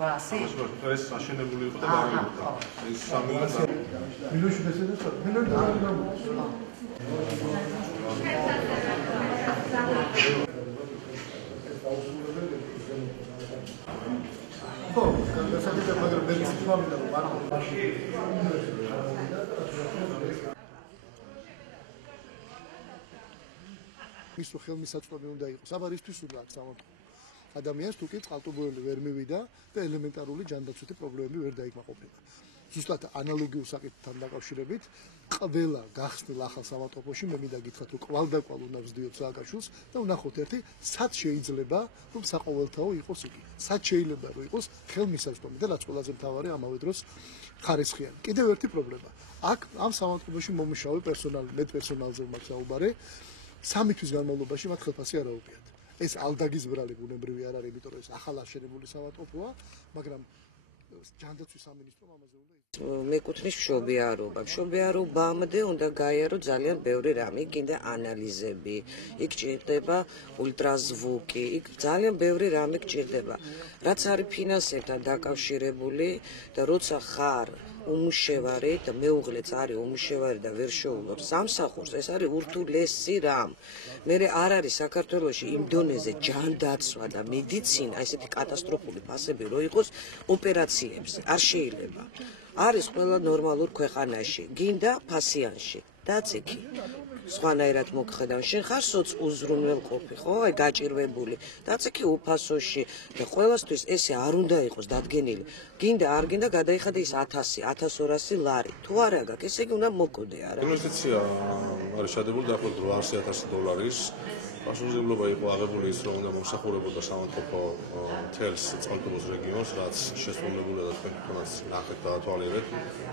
800. ეს აშენებული იყო და მაგალითად ეს 3 მილიონში დასედას მილიონი ხო, განსაკუთრებით მაგრამ მე ვთქვამდა რომ არ ის ხელმისაწვდომი უნდა იყოს. აბა რისთვის უნდა აქ სამართლო? ადამიანს თუ კი წყალტუბოელი ვერ მივიდა და ელემენტარული ჯანდაცვითი პრობლემები ვერ დაიკმაყოფილა. ზუსტად ანალოგიურ საკითხთან დაკავშირებით ყველა გახსნილ ახალ სამართლობაში მე მინდა გითხრათ რომ კვალდაკვალ უნდა ვსდიოთ სააკაშვილს და ვნახოთ ერთი სად შეიძლება რომ საყოველთაო იყოს იგი. სად შეიძლება რომ იყოს ხელმისაწვდომი და რაც ყველაზე მთავარი ამავე დროს ხარისხიანი. კიდევ ერთი პრობლემა. აქ ამ სამართლობაში მომუშავე პერსონალი პერსონალზე მაქვს საუბარი 3 თვის განმავლობაში მათ ხელფასი არ აუპიათ. ეს ალდაგიზბრალი ბუნებრივი არ არის, იმიტომ რომ ეს ახალ აშენებული სამართლოა, მაგრამ ჯანდაცვის სამინისტრო ამაზე უნდა მეკუთვნის მშობიარობა. მშობიარობამდე უნდა გაიარო ძალიან ბევრი რამე, კიდე ანალიზები, იქ ჭირდება ულტრაზვუკი, იქ ძალიან ბევრი რამე გჭირდება. რაც არის ფინანსებთან დაკავშირებული და როცა ხარ უმუშევარი და მეუღლეც არის უმუშევარი და ვერ შეუძლებს სამსახურს, ეს არის ურთულესი რამ. მე არ არის საქართველოში იმ დონეზე ჯანდაცვა და მედიცინა, ესეთი კატასტროფული ფასები რო იყოს ოპერაციებზე, არ შეიძლება. არის ყველა ნორმალურ ქვეყანაში, გინდა ფასიანში, დაციქი. სხვანაირად მოგხედავ, შენ ხარ სოцუზრუნველყოფი, ხო, აი გაჭირვებული. დაციქი უფასოში და ყველასთვის ესე არ უნდა იყოს დადგენილი. გინდა არ გინდა გადაიხადე ის 1000, 1200 ლარი. თუ არა გაქვს, ესე იგი უნდა მოკოდე არა. ინვესტიცია არის შადებული დაახლოებით $800,000. პასუხისმგებლობა იყო აღებული ის, რომ უნდა მომსახურებოდა სამართლო მთელს წყალტუბოს რეგიონს, რაც შესრულებულია და თქვენ თვითონაც ნახეთ და ათვალიერეთ.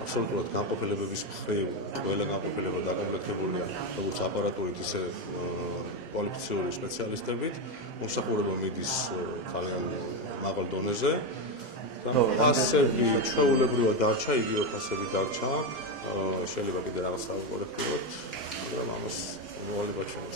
აბსოლუტურად განყოფილებების მხრივ ყველა განყოფილება დაკომპლექტებულია როგორც აპარატურით, ისე კვალიფიციური სპეციალისტებით. მომსახურება მიდის ძალიან მაღალ დონეზე. ფასები ჩვეულებრივად დარჩა, იგივე ფასები დარჩა. შეიძლება კიდე რაღაცა ვაკორექტიროთ, მაგრამ ამას მოვალება ჩვენს.